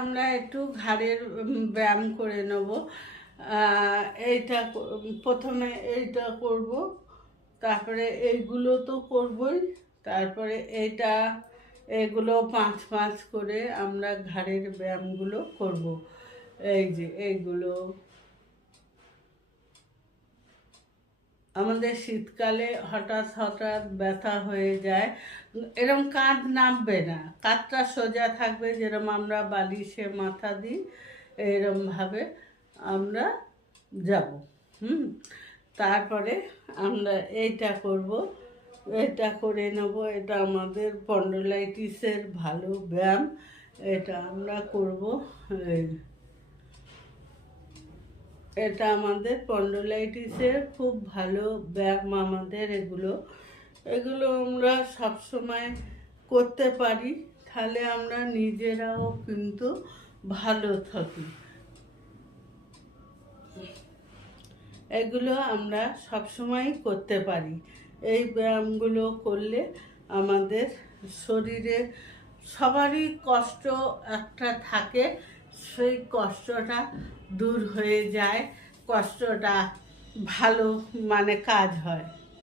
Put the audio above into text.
আমরা একটু ঘাড়ের ব্যায়াম করে নেব। এইটা প্রথমে এইটা করব, তারপরে এইগুলো তো করবই, তারপরে এগুলো 5 করে আমরা ঘাড়ের ব্যায়ামগুলো করব। এই যে এইগুলো আমাদের শীতকালে হঠাৎ হঠাৎ ব্যথা হয়ে যায়, এরকম কাঁধ নামবে না, কাঁধটা সোজা থাকবে, যেরকম আমরা বালিশে মাথা দিই এরমভাবে আমরা যাব। তারপরে আমরা এইটা করব, এটা করে নেব। এটা আমাদের স্পন্ডলাইটিসের ভালো ব্যায়াম, এটা আমরা করব। এটা আমাদের স্পন্ডলাইটিসের খুব ভালো ব্যায়াম। আমাদের এগুলো আমরা সবসময় করতে পারি, তাহলে আমরা নিজেরাও কিন্তু ভালো থাকি। এগুলো আমরা সবসময় করতে পারি। এই ব্যায়ামগুলো করলে আমাদের শরীরে সবারই কষ্ট একটা থাকে, সেই কষ্টটা দূর হয়ে যায়, কষ্টটা ভালো কাজ হয়।